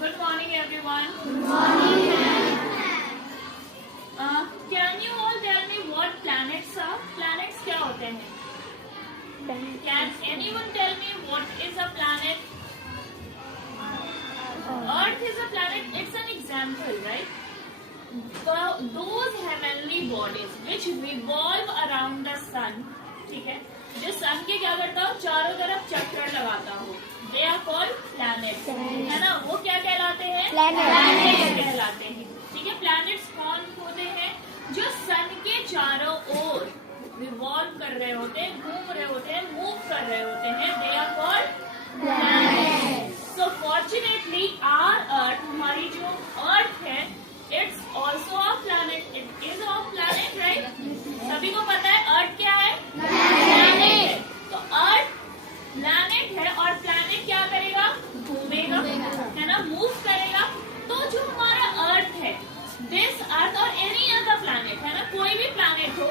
Good morning, everyone. Good morning, ma'am. Can you all tell me what planets are? Planets क्या होते हैं? Can anyone tell me what is a planet? Earth is a planet. It's an example, right? Those heavenly bodies which revolve around the sun, ठीक है? जो सन के क्या करता हो, चारों तरफ चक्कर लगाता हो, they are called planets, है ना? वो क्या कहलाते हैं? Planets कहलाते हैं, ठीक है? Planets कौन होते हैं? जो सन के चारों ओर रिवॉल्व कर रहे होते हैं, घूम रहे होते हैं, मूव कर रहे होते हैं, they are called planets. So fortunately our Earth, हमारी जो Earth है, it's also a planet. It is a planet, right? सभी को पता है Earth क्या है? Planet. तो Earth planet है और planet क्या करेगा? घूमेगा, है ना? मूव करेगा. तो जो हमारा Earth है, this Earth और any other planet, है ना? कोई भी planet हो,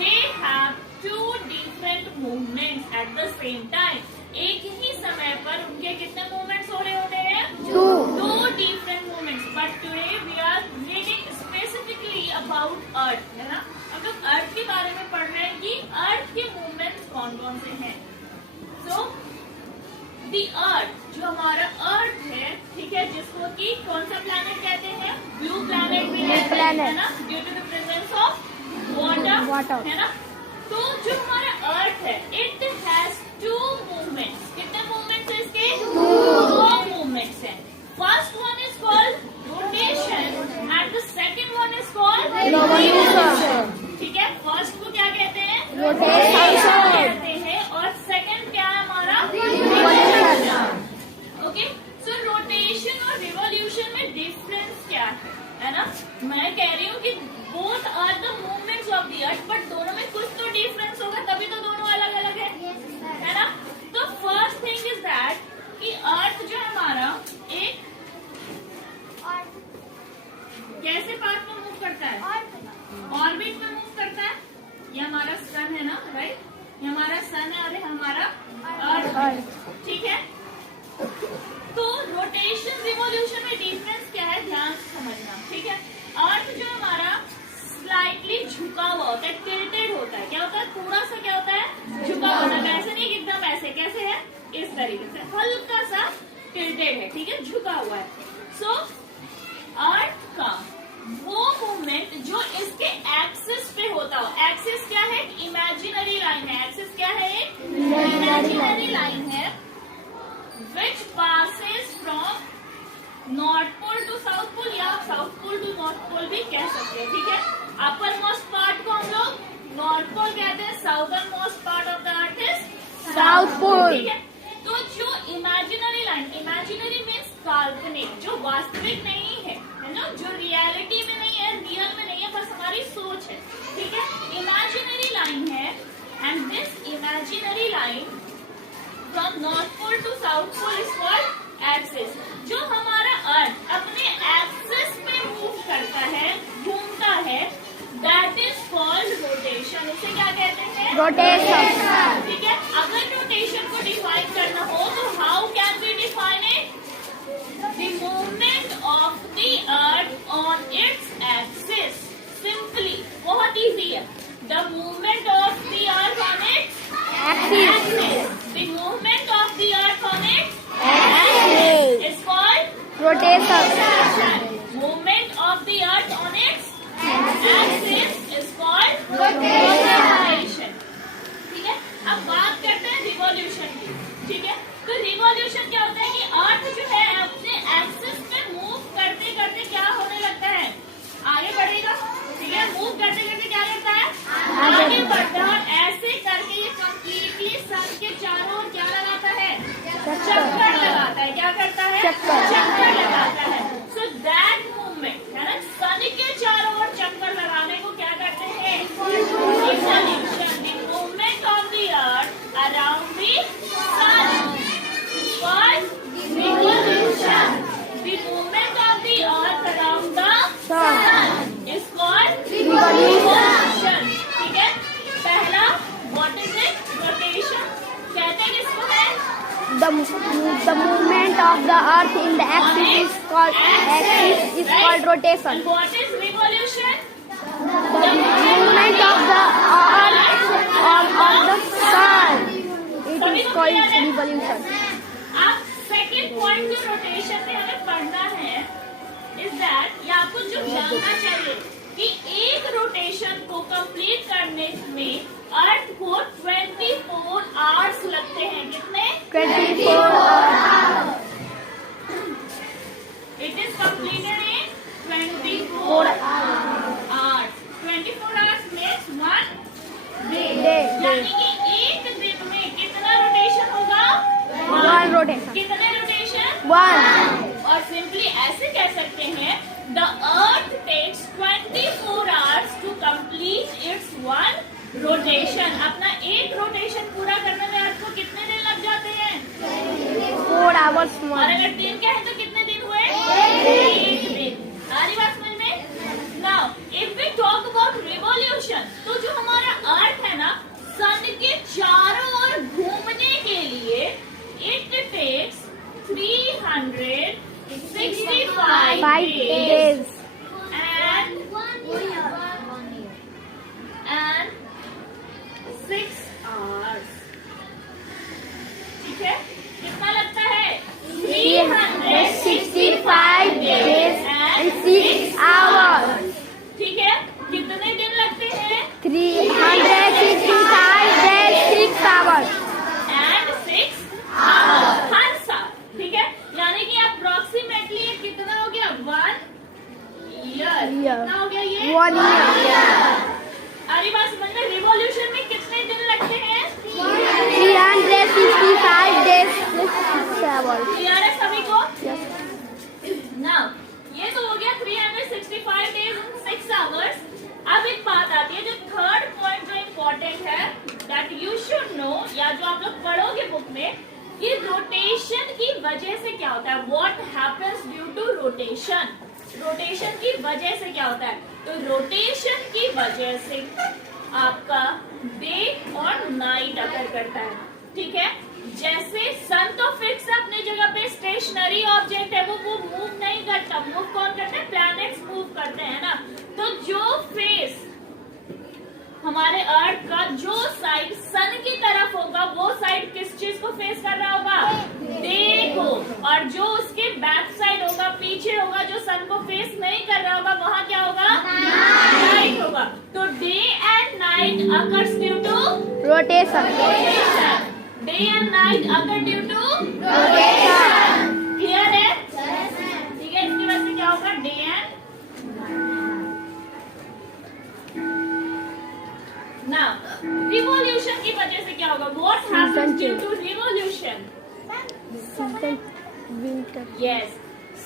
they have two different movements at the same time. एक ही समय पर उनके कितने मूवमेंट्स हो रहे होते हैं? Two different movements. But today we are reading specifically about Earth, है ना? हम लोग Earth के बारे में पढ़ रहे हैं कि Earth के मूवमेंट्स कौन कौन से हैं. So the Earth, जो हमारा Earth है, ठीक है, जिसको कि कौन सा प्लैनेट कहते हैं? ब्लू प्लैनेट भी कहते हैं, है ना? Due to the presence of water, है ना? तो जो हमारा Earth है, it has two movements. कितने मूवमेंट्स है इसके? दो मूवमेंट्स हैं. First one is called rotation and the second one is called revolution. ठीक है, फर्स्ट को क्या कहते हैं? रोटेशन कहते हैं और सेकंड क्या है हमारा? रिवॉल्यूशन. ओके, सो रोटेशन और रिवॉल्यूशन में डिफरेंस क्या है ना? मैं कह रही हूँ कि both are the movements of the earth, but दोनों में कुछ तो डिफरेंस होगा, तभी तो दोनों अलग अलग है ना? तो फर्स्ट थिंग इज दैट कि अर्थ जो है हमारा एक कैसे पाथ में मूव करता है? ऑर्बिट में मूव करता है. ये हमारा सन है ना, राइट? ये हमारा सन है और ये हमारा अर्थ, ठीक है? तो रोटेशन रिवॉल्यूशन में डिफरेंस क्या है, ध्यान से समझना, ठीक है? अर्थ जो हमारा स्लाइटली झुका हुआ होता है, टिल्टेड होता है. क्या होता है? थोड़ा सा क्या होता है? झुका हुआ होता है. ऐसे नहीं एकदम ऐसे. कैसे है? इस तरीके से हल्का सा टिल्टेड है, ठीक है, झुका हुआ है. सो अर्थ का वो मूवमेंट जो इसके एक्सिस पे होता हो. एक्सिस क्या है? इमेजिनरी लाइन है. एक्सिस क्या है? इमेजिनरी लाइन है which passes from north pole to south pole या south pole to north pole भी कह सकते हैं, ठीक है? अपर मोस्ट पार्ट को हम लोग नॉर्थ पोल कहते हैं. Southernmost part of the earth is south pole, ठीक है? तो जो इमेजिनरी लाइन, इमेजिनरी मीन्स काल्पनिक, जो वास्तविक नहीं है ना, जो रियलिटी में नहीं है, रियल में नहीं है, बस हमारी सोच है, ठीक है? इमेजिनरी लाइन है and this imaginary line from north pole to south pole is called axis. जो हमारा अर्थ अपने एक्सिस पे मूव करता है, घूमता है, दैट इज कॉल्ड रोटेशन. इसे क्या कहते हैं? रोटेशन, ठीक है? अगर रोटेशन को डिफाइन करना हो तो how can we define it? The movement of the earth on its axis. Simply, बहुत easy है. The movement of the earth on its axis. The movement of the earth on its axis is called rotation. Movement of the earth on its axis is called rotation. ठीक है? अब बात करते हैं revolution की, ठीक है? तो रिवॉल्यूशन क्या होता है कि अर्थ जो है अपने एक्सिस पे मूव करते करते क्या होने लगता है? आगे बढ़ेगा, ठीक है? मूव करते करते क्या करता है? आगे बढ़ता है. और ऐसे करके ये कंप्लीटली सन के चारों ओर क्या लगाता है? चक्कर लगाता है. क्या करता है? चक्कर लगाता है. सो दैट मूवमेंट है ना, सन के चारों ओर चक्कर लगाने को क्या कहते हैं? Revolution. The movement of the earth around the sun called revolution. The movement of the earth around the sun is called revolution. ठीक है? पहला what is it? Rotation. कहते हैं किसको है? The the movement of the earth in the axis is called rotation. And what is revolution? The movement of the earth on the sun, it is called revolution. आप second point जो rotation में हमें पढ़ना है is that, या आपको जो जानना चाहिए कि एक रोटेशन को कंप्लीट करने में अर्थ को 24 आवर्स लगते हैं. कितने? 24 hours. It is completed in 24 hours. 24 hours means 1 day. यानी कि एक दिन में कितना रोटेशन होगा? 1 rotation. कितने रोटेशन? 1. और सिंपली ऐसे कह सकते हैं the earth takes 24 hours to complete its 1 rotation. अपना एक रोटेशन पूरा करने में अर्थ को कितने दिन लग जाते हैं? 4 hours. और अगर 3 कहें तो कितने दिन हुए? 1 दिन. सारी बात समझ में? Now if we talk about revolution, तो जो हमारा अर्थ है ना, सन के चारों ओर घूमने के लिए it takes 365 days. and 6 hours. ठीक है? कितना लगता है? 365 days and 6 hours. ठीक है? कितने दिन लगते हैं? 365 days 6 hours. and 6 hours. हर साल. ठीक है? यानी कि अप्रोक्सीमेटली ये कितना हो गया? 1 year. कितना हो गया ये? 1 year. अरे बात समझ में? रिवॉल्यूशन में कितने दिन लगते हैं? 365 days 6 hours. क्लियर है सभी को? Yes. Now, ये तो हो गया 365 days and 6 hours. अब एक बात आती है, जो थर्ड पॉइंट जो इम्पोर्टेंट है, दैट यू शुड नो, या जो आप लोग पढ़ोगे बुक में, कि रोटेशन की वजह से क्या होता है. What happens due to rotation. Rotation की वजह से क्या होता है? तो रोटेशन की वजह से आपका डे और नाइट अकर करता है. ठीक है? जैसे सन तो फिक्स अपनी जगह पे स्टेशनरी ऑब्जेक्ट है, वो मूव नहीं करता. मूव कौन करते हैं? प्लैनेट्स मूव करते हैं ना. तो जो फेस हमारे अर्थ का, जो साइड सन की तरफ होगा, वो साइड किस चीज को फेस कर रहा होगा? डे को. और जो उसके बैक साइड होगा, पीछे होगा, जो सन को फेस नहीं कर रहा होगा, वहाँ क्या होगा? नाइट होगा. तो day and night occurs due to Rotation. Day and night occur due to Rotation. Clear है? ठीक है? इसकी वजह से क्या होगा? डे एंड नाउ रिवॉल्यूशन की वजह से क्या होगा? What happens due to revolution? Season. Winter. Yes,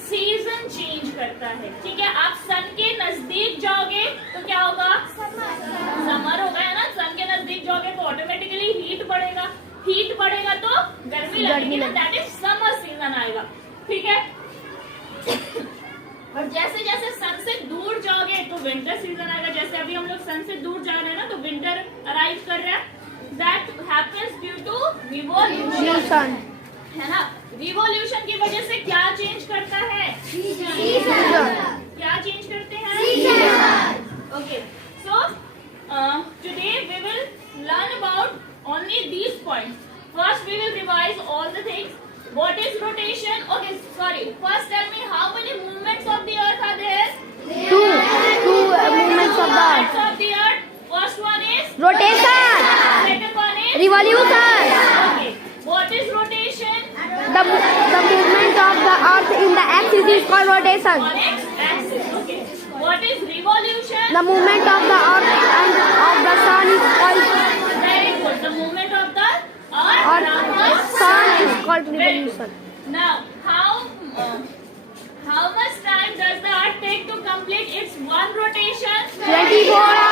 season change करता है. ठीक है? आप सन के नजदीक जाओगे तो क्या होगा? समर होगा, है ना. सन के नजदीक जाओगे तो ऑटोमेटिकली हीट बढ़ेगा. हीट बढ़ेगा तो गर्मी लगेगी ना. दैट इज समर सीजन आएगा. ठीक है? और जैसे जैसे सन से दूर जाओगे तो विंटर सीजन आएगा. जैसे अभी हम लोग सन से दूर जा रहे हैं ना, तो विंटर अराइव कर रहा है. That happens due to revolution, है ना. रिवॉल्यूशन की वजह से क्या चेंज करता है? क्या चेंज करते हैं? Okay, so today we will learn about only these points. First we will revise all the things. What is rotation? Okay, sorry. First tell me how many movements of the earth are there? Two movements of the Movements earth. of the earth. First one is Rotation. second one is Revolution. okay. What is rotation? The movement of the earth in the axis is called rotation. On its axis. Okay. What is revolution? The movement of the earth and of the sun is called Very good. The movement of the earth Earth around the sun is called Very good. revolution. Now, how much time does the earth take to complete its one rotation? 24